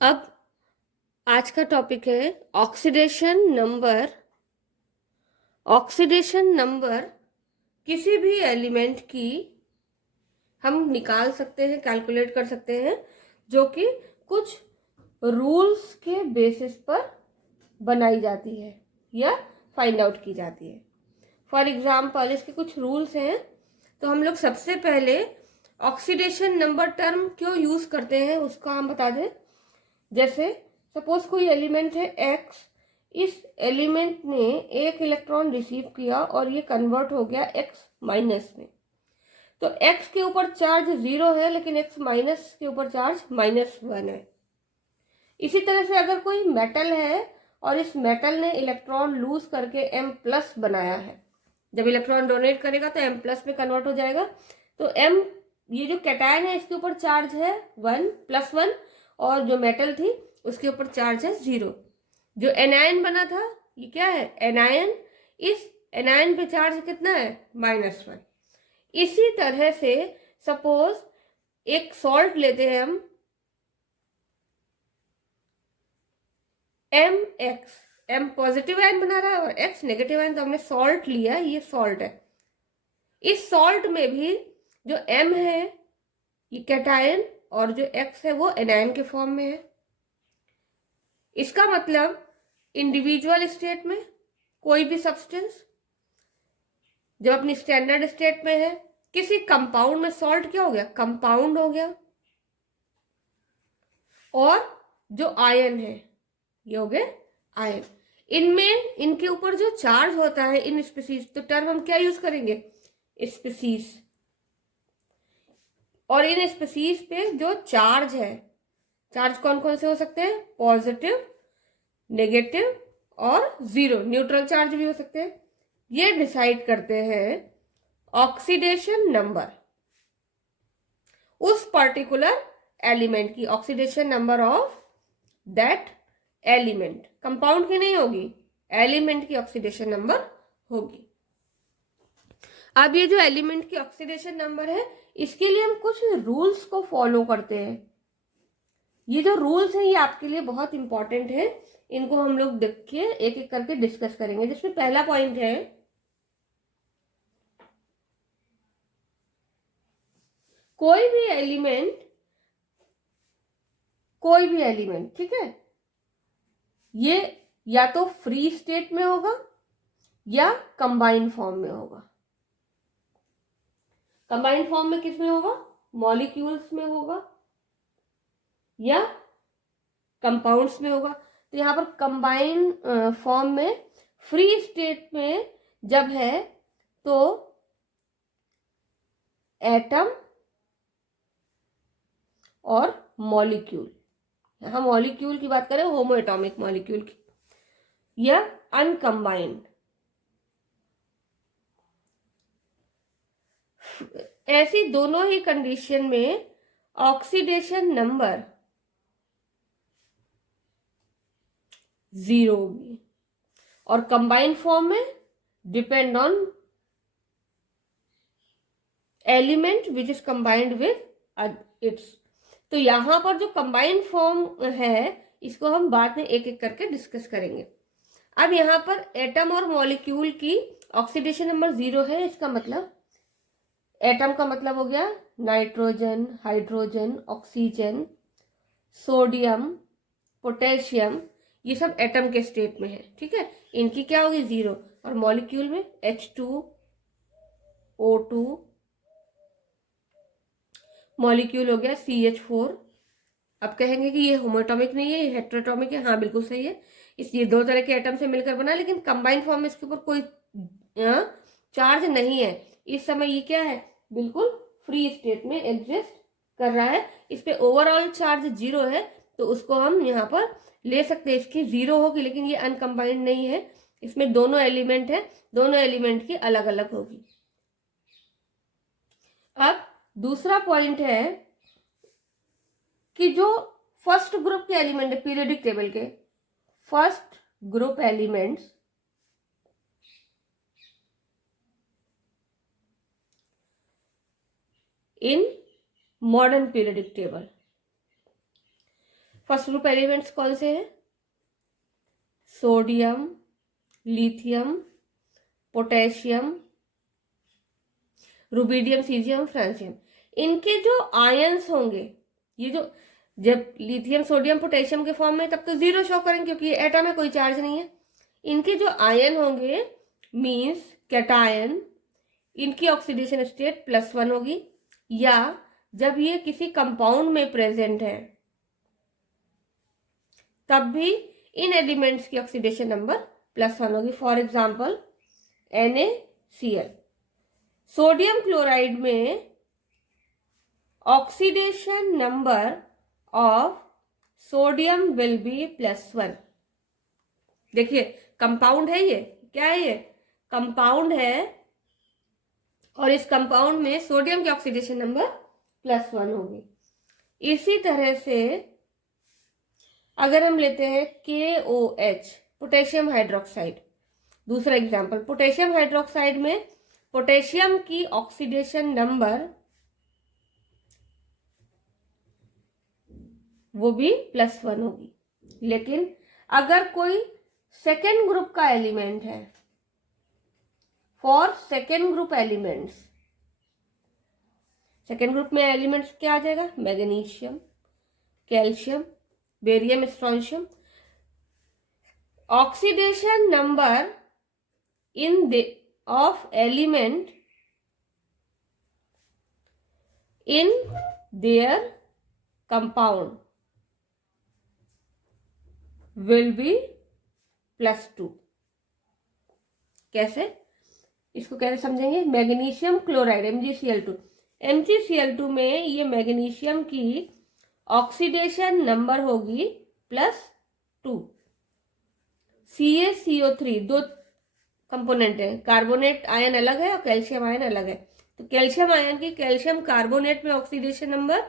अब आज का टॉपिक है ऑक्सीडेशन नंबर। ऑक्सीडेशन नंबर किसी भी एलिमेंट की हम निकाल सकते हैं, कैलकुलेट कर सकते हैं, जो कि कुछ रूल्स के बेसिस पर बनाई जाती है या फाइंड आउट की जाती है। फॉर एग्जाम्पल इसके कुछ रूल्स हैं। तो हम लोग सबसे पहले ऑक्सीडेशन नंबर टर्म क्यों यूज करते हैं उसका हम बता दें। जैसे सपोज कोई एलिमेंट है एक्स, इस एलिमेंट ने एक इलेक्ट्रॉन रिसीव किया और ये कन्वर्ट हो गया एक्स माइनस में। तो एक्स के ऊपर चार्ज 0 है लेकिन एक्स माइनस के ऊपर चार्ज -1 है। इसी तरह से अगर कोई मेटल है और इस मेटल ने इलेक्ट्रॉन लूज करके M+ बनाया है, जब इलेक्ट्रॉन डोनेट करेगा तो M+ में कन्वर्ट हो जाएगा। तो M, ये जो कैटायन है इसके ऊपर चार्ज है 1+1 और जो मेटल थी उसके ऊपर चार्ज है 0। जो एनायन बना था ये क्या है, एनायन। इस एनायन पे चार्ज कितना है, -1। इसी तरह से सपोज एक सॉल्ट लेते हैं हम Mx, M पॉजिटिव आयन बना रहा है और X नेगेटिव आयन, तो हमने सॉल्ट लिया, ये सॉल्ट है। इस सॉल्ट में भी जो M है ये कैटायन और जो X है वो एनायन के फॉर्म में है। इसका मतलब इंडिविजुअल स्टेट में कोई भी सब्सटेंस जब अपनी स्टैंडर्ड स्टेट में है, किसी कंपाउंड में सॉल्ट क्या हो गया, कंपाउंड हो गया। और जो आयन है ये हो गए आयन। इनमें इनके ऊपर जो चार्ज होता है इन स्पीसीज, तो टर्म हम क्या यूज करेंगे, स्पीसीज। और इन स्पीसीज पे जो चार्ज है, चार्ज कौन कौन से हो सकते हैं, पॉजिटिव, नेगेटिव और 0, न्यूट्रल चार्ज भी हो सकते हैं। ये डिसाइड करते हैं ऑक्सीडेशन नंबर उस पर्टिकुलर एलिमेंट की, oxidation number of that element. Compound की नहीं होगी, एलिमेंट की ऑक्सीडेशन नंबर होगी। अब ये जो एलिमेंट की ऑक्सीडेशन नंबर है इसके लिए हम कुछ रूल्स को फॉलो करते हैं। ये जो रूल्स हैं ये आपके लिए बहुत इंपॉर्टेंट है, इनको हम लोग देख के एक एक करके डिस्कस करेंगे। जिसमें पहला पॉइंट है, कोई भी एलिमेंट, कोई भी एलिमेंट, ठीक है, ये या तो फ्री स्टेट में होगा या कंबाइंड फॉर्म में होगा। कंबाइंड फॉर्म में किस में होगा, मॉलिक्यूल्स में होगा या कंपाउंड्स में होगा। तो यहां पर कंबाइंड फॉर्म में फ्री स्टेट में जब है तो एटम और मॉलिक्यूल, यहां मॉलिक्यूल की बात करें होमो एटॉमिक मॉलिक्यूल की, या अनकंबाइंड। ऐसी दोनों ही कंडीशन में ऑक्सीडेशन नंबर 0 होगी। और कंबाइंड फॉर्म में depend on element which is combined with its. तो यहां पर जो कंबाइंड फॉर्म है इसको हम बाद में एक एक करके डिस्कस करेंगे। अब यहां पर एटम और मॉलिक्यूल की ऑक्सीडेशन नंबर 0 है। इसका मतलब एटम का मतलब हो गया nitrogen, hydrogen, oxygen, sodium, potassium, ये सब एटम के स्टेट में है, ठीक है, इनकी क्या होगी 0। और मॉलिक्यूल में H2O2, मॉलिक्यूल हो गया CH4। अब कहेंगे कि ये होमोएटॉमिक नहीं है, ये हेटेरोटॉमिक है। हाँ बिल्कुल सही है, इसलिए दो तरह के एटम से मिलकर बना, लेकिन कंबाइंड फॉर्म में इसके ऊपर कोई चार्ज नहीं है। इस समय ये क्या है, बिल्कुल फ्री स्टेट में एग्जिस्ट कर रहा है। इस पे ओवरऑल चार्ज 0 है, तो उसको हम यहाँ पर ले सकते हैं, इसकी 0 होगी, लेकिन ये अनकंबाइंड नहीं है, इसमें दोनों एलिमेंट है, दोनों एलिमेंट की अलग अलग होगी। अब दूसरा पॉइंट है कि जो फर्स्ट ग्रुप के एलिमेंट है पीरियोडिक टेबल के, first group elements in modern periodic table, first group elements कौन से हैं? Sodium, lithium, potassium, rubidium, caesium, francium. इनके जो आयंस होंगे, ये जो जब लिथियम सोडियम पोटेशियम के फॉर्म में, तब तो जीरो शो करेंगे क्योंकि ये एटम है, कोई चार्ज नहीं है। इनके जो आयन होंगे मीन्स कैटायन, इनकी ऑक्सीडेशन स्टेट +1 होगी, या जब ये किसी कंपाउंड में प्रेजेंट है तब भी इन एलिमेंट्स की ऑक्सीडेशन नंबर +1 होगी। For example NaCl। Sodium chloride में oxidation number of sodium will be +1। देखिए कंपाउंड है, ये क्या है? ये कंपाउंड है और इस कंपाउंड में सोडियम की ऑक्सीडेशन नंबर +1 होगी। इसी तरह से अगर हम लेते हैं KOH, पोटेशियम हाइड्रोक्साइड, दूसरा एग्जाम्पल, पोटेशियम हाइड्रोक्साइड में पोटेशियम की ऑक्सीडेशन नंबर वो भी +1 होगी। लेकिन अगर कोई सेकेंड ग्रुप का एलिमेंट है, for second group elements, second group में एलिमेंट्स क्या आ जाएगा? Magnesium, calcium, barium, strontium. Oxidation number in the of element in their compound will be +2। कैसे? इसको कैसे समझेंगे? मैग्नीशियम क्लोराइड MgCl2, MgCl2 में ये मैग्नीशियम की ऑक्सीडेशन नंबर होगी +2। CaCO3 दो कंपोनेंट है, कार्बोनेट आयन अलग है और कैल्शियम आयन अलग है। तो कैल्शियम आयन की कैल्शियम कार्बोनेट में ऑक्सीडेशन नंबर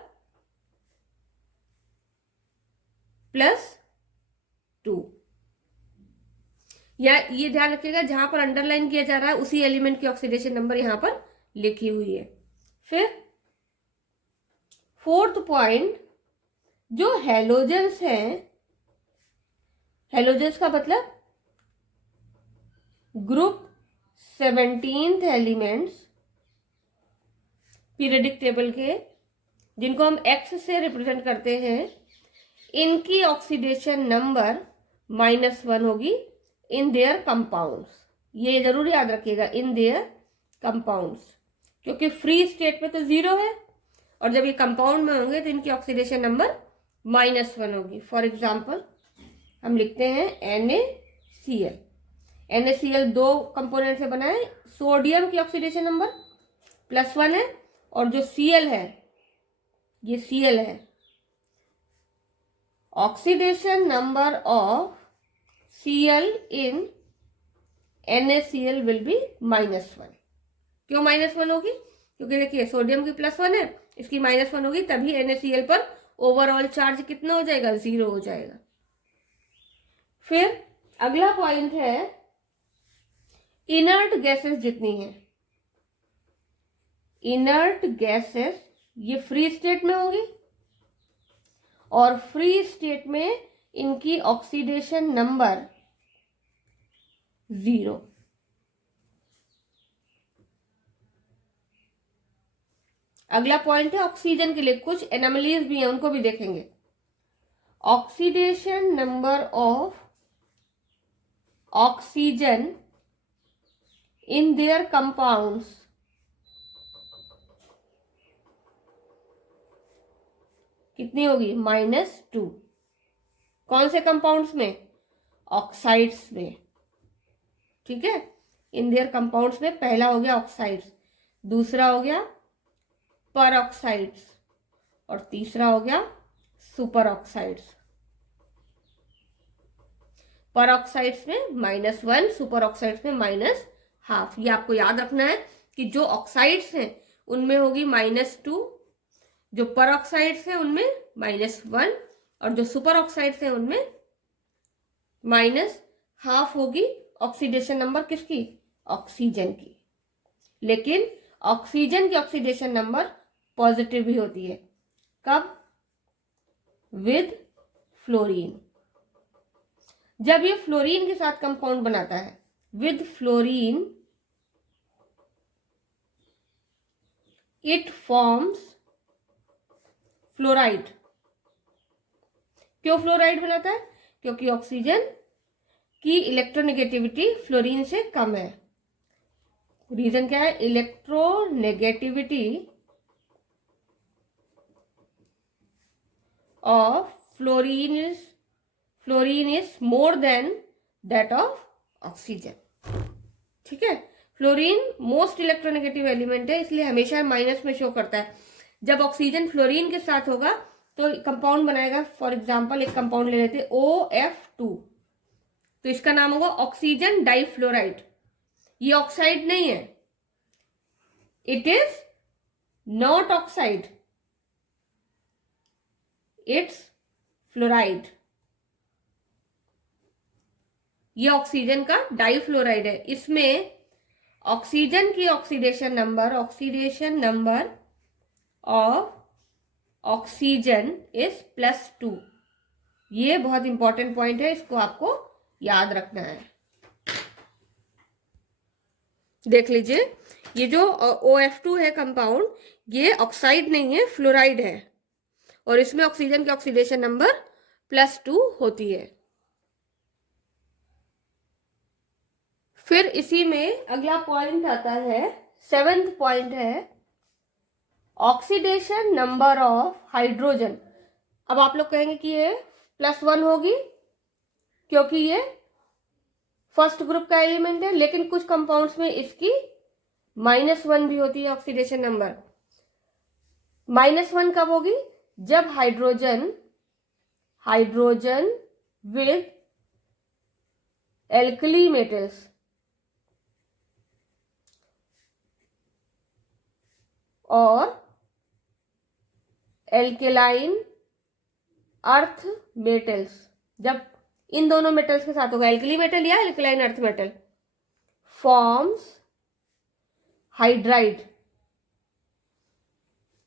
+2। या ये ध्यान रखिएगा, जहां पर अंडरलाइन किया जा रहा है उसी एलिमेंट की ऑक्सीडेशन नंबर यहां पर लिखी हुई है। फिर फोर्थ पॉइंट, जो हेलोजेंस हैं, हेलोजेंस का मतलब group 17th elements periodic table के, जिनको हम X से रिप्रेजेंट करते हैं, इनकी ऑक्सीडेशन नंबर -1 होगी इन देयर कंपाउंड्स। ये जरूर याद रखिएगा, इन देयर कंपाउंड्स, क्योंकि फ्री स्टेट में तो 0 है और जब ये कंपाउंड में होंगे तो इनकी ऑक्सीडेशन नंबर -1 होगी। फॉर एग्जाम्पल हम लिखते हैं NaCl। NaCl दो कंपोनेंट से बना है, सोडियम की ऑक्सीडेशन नंबर +1 है और जो Cl है, ये Cl है, oxidation number of Cl in NaCl will be -1। क्यों -1 होगी? क्योंकि देखिए सोडियम की +1 है, इसकी -1 होगी, तभी NaCl पर ओवरऑल चार्ज कितना हो जाएगा? 0 हो जाएगा। फिर अगला पॉइंट है, इनर्ट गैसेस जितनी हैं, इनर्ट गैसेस ये फ्री स्टेट में होगी और फ्री स्टेट में इनकी ऑक्सीडेशन नंबर 0। अगला पॉइंट है ऑक्सीजन के लिए, कुछ एनोमलीज भी हैं, उनको भी देखेंगे। Oxidation number of oxygen in their compounds कितनी होगी? -2। कौन से कंपाउंड्स में? ऑक्साइड्स में। ठीक है, इन देयर कंपाउंड्स में पहला हो गया ऑक्साइड्स, दूसरा हो गया पर ऑक्साइड्स और तीसरा हो गया सुपर ऑक्साइड्स। पर ऑक्साइड्स में -1, सुपर ऑक्साइड्स में -12। ये आपको याद रखना है कि जो ऑक्साइड्स हैं उनमें होगी -2, जो पर ऑक्साइड्स हैं उनमें -1 और जो सुपर ऑक्साइड्स हैं उनमें -12 होगी ऑक्सीडेशन नंबर किसकी? ऑक्सीजन की। लेकिन ऑक्सीजन की ऑक्सीडेशन नंबर पॉजिटिव भी होती है। कब? With fluorine. जब ये फ्लोरीन के साथ कंपाउंड बनाता है, with fluorine it forms fluoride. क्यों फ्लोराइड बनाता है? क्योंकि ऑक्सीजन की इलेक्ट्रोनेगेटिविटी फ्लोरीन से कम है। रीजन क्या है? Electronegativity of fluorine is more than that of oxygen. ठीक है, फ्लोरीन मोस्ट इलेक्ट्रोनेगेटिव एलिमेंट है, इसलिए हमेशा माइनस में शो करता है। जब ऑक्सीजन फ्लोरीन के साथ होगा तो कंपाउंड बनाएगा। फॉर एग्जांपल एक कंपाउंड ले लेते OF2, तो इसका नाम होगा ऑक्सीजन डाइफ्लोराइड। ये ऑक्साइड नहीं है, it is not oxide, it's fluoride. ये ऑक्सीजन का डाइफ्लोराइड है। इसमें ऑक्सीजन की oxidation number of oxygen is +2। ये बहुत इंपॉर्टेंट पॉइंट है, इसको आपको याद रखना है। देख लीजिए, ये जो OF2 है कंपाउंड, ये ऑक्साइड नहीं है, फ्लोराइड है, और इसमें ऑक्सीजन की ऑक्सीडेशन नंबर +2 होती है। फिर इसी में अगला पॉइंट आता है, 7th पॉइंट है ऑक्सीडेशन नंबर ऑफ हाइड्रोजन। अब आप लोग कहेंगे कि ये +1 होगी क्योंकि ये फर्स्ट ग्रुप का एलिमेंट है, लेकिन कुछ कंपाउंड्स में इसकी -1 भी होती है ऑक्सीडेशन नंबर। -1 कब होगी? जब हाइड्रोजन विद एल्कली मेटल्स और एल्केलाइन अर्थ मेटल्स, जब इन दोनों मेटल्स के साथ होगा, एल्कली मेटल या alkaline earth metal, forms hydride.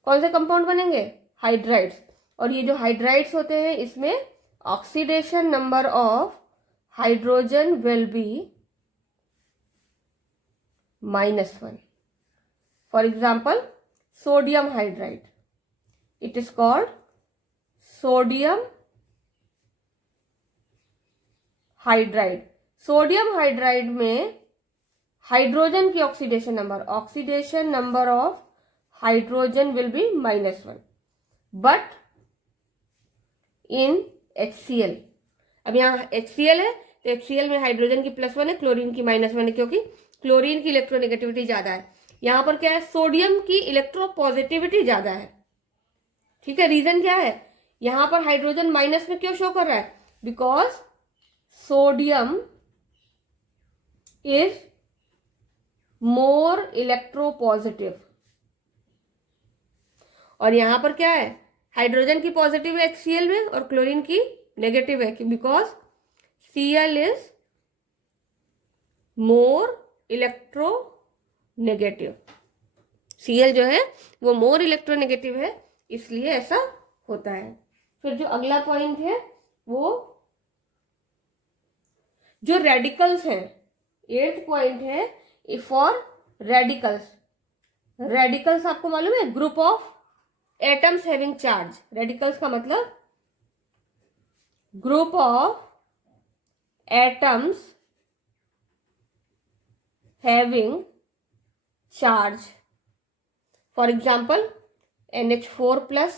कौन से कंपाउंड बनेंगे? हाइड्राइड्स। और ये जो हाइड्राइड्स होते हैं, इसमें oxidation number of hydrogen will be -1। For example sodium hydride, it is called sodium hydride. Sodium hydride में हाइड्रोजन की oxidation number of hydrogen will be -1, but in HCl, अब यहाँ HCl है तो HCl में हाइड्रोजन की +1 है, क्लोरीन की -1 है, क्योंकि क्लोरीन की इलेक्ट्रोनेगेटिविटी ज्यादा है। यहाँ पर क्या है? सोडियम की इलेक्ट्रोपॉजिटिविटी ज्यादा है। ठीक है, रीजन क्या है? यहाँ पर हाइड्रोजन माइनस में क्यों शो कर रहा है? Because sodium is more electropositive, और यहां पर क्या है? हाइड्रोजन की पॉजिटिव है HCl में और क्लोरीन की नेगेटिव है, because Cl is more electro negative. Cl जो है वो मोर इलेक्ट्रोनेगेटिव है, इसलिए ऐसा होता है। फिर जो अगला पॉइंट है वो जो रेडिकल्स हैं, 8th पॉइंट है फॉर रेडिकल्स। रेडिकल्स आपको मालूम है? Group of atoms having charge. Radicals का मतलब group of atoms having charge. For example NH4+,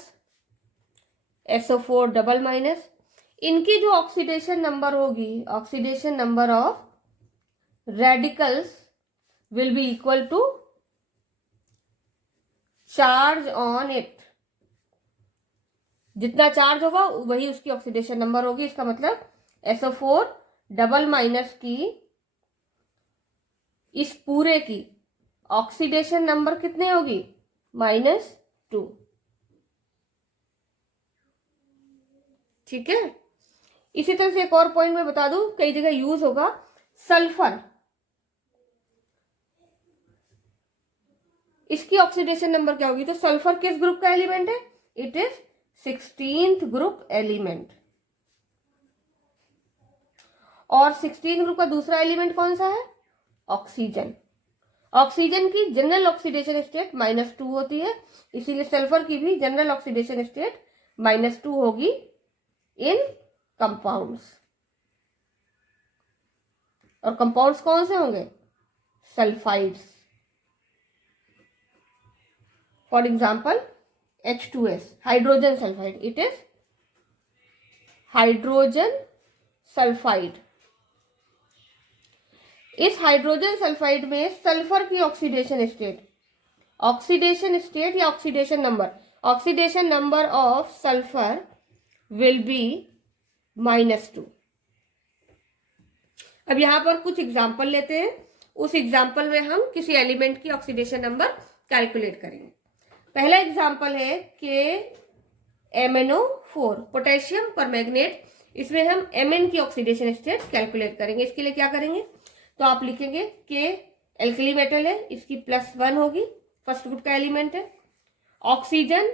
SO4-, इनकी जो ऑक्सीडेशन नंबर होगी, oxidation number of radicals will be equal to charge on it. जितना charge होगा वही उसकी ऑक्सीडेशन नंबर होगी। इसका मतलब SO4-, की इस पूरे की ऑक्सीडेशन नंबर कितनी होगी? -2। ठीक है, इसी तरह से एक और पॉइंट मैं बता दूं, कई जगह यूज होगा, सल्फर। इसकी ऑक्सीडेशन नंबर क्या होगी? तो सल्फर किस ग्रुप का एलिमेंट है? It is 16th group element. और 16 ग्रुप का दूसरा एलिमेंट कौन सा है? ऑक्सीजन। ऑक्सीजन की जनरल ऑक्सीडेशन स्टेट -2 होती है, इसीलिए सल्फर की भी जनरल ऑक्सीडेशन स्टेट -2 होगी इन कंपाउंड्स। और कंपाउंड्स कौन से होंगे? Sulphides. For example H2S, hydrogen sulphide, it is hydrogen sulphide. इस हाइड्रोजन सल्फाइड में सल्फर की ऑक्सीडेशन स्टेट या oxidation number of sulphur will be -2। अब यहां पर कुछ एग्जाम्पल लेते हैं, उस एग्जाम्पल में हम किसी एलिमेंट की ऑक्सीडेशन नंबर कैलकुलेट करेंगे। पहला एग्जाम्पल है KMnO4 पोटेशियम परमैंगनेट। इसमें हम Mn की ऑक्सीडेशन स्टेट कैलकुलेट करेंगे। इसके लिए क्या करेंगे, तो आप लिखेंगे K एल्कली मेटल है, इसकी +1 होगी, फर्स्ट ग्रुप का एलिमेंट है। ऑक्सीजन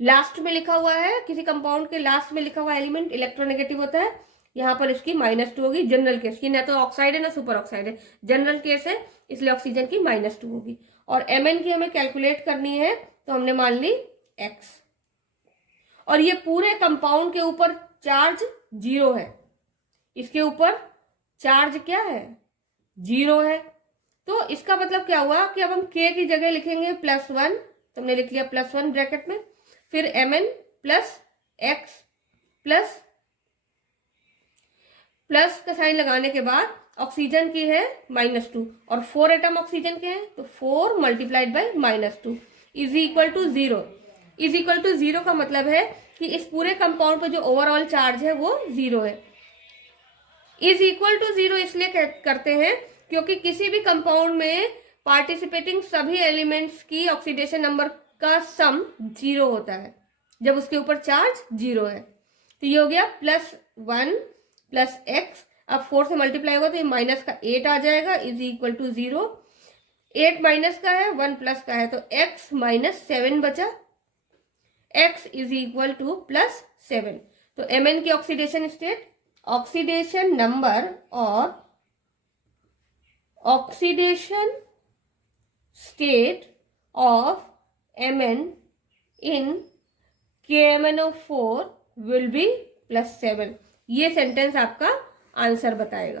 लास्ट में लिखा हुआ है, किसी कंपाउंड के लास्ट में लिखा हुआ एलिमेंट इलेक्ट्रोनेगेटिव होता है, यहाँ पर इसकी -2 होगी। जनरल केस की, ना तो ऑक्साइड है ना सुपर ऑक्साइड है, जनरल केस है, इसलिए ऑक्सीजन की -2 होगी। और Mn की हमें कैलकुलेट करनी है, तो हमने मान ली X। और ये पूरे कंपाउंड के ऊपर चार्ज 0 है, इसके ऊपर चार्ज क्या है? 0 है। तो इसका मतलब क्या हुआ कि अब हम K की जगह लिखेंगे +1, तो हमने लिख लिया +1 ब्रैकेट में, फिर Mn प्लस X प्लस का साइन लगाने के बाद ऑक्सीजन की है -2 और 4 एटम ऑक्सीजन के हैं, तो 4 × -2 is equal to 0। Is equal to 0 का मतलब है कि इस पूरे कंपाउंड पे जो ओवरऑल चार्ज है वो 0 है। इज इक्वल टू 0 इसलिए करते हैं क्योंकि किसी भी कंपाउंड में पार्टिसिपेटिंग सभी एलिमेंट्स की ऑक्सीडेशन नंबर का सम 0 होता है जब उसके ऊपर चार्ज 0 है। तो ये हो गया +1 + X, अब 4 से मल्टीप्लाई होगा तो ये माइनस का 8 आ जाएगा, इज इक्वल टू 0। 8 माइनस का है, 1 प्लस का है, तो X -7 बचा। X is equal to +7। तो Mn की ऑक्सीडेशन स्टेट, ऑक्सीडेशन नंबर और oxidation state of Mn in KMnO4 will be +7। ये सेंटेंस आपका आंसर बताएगा।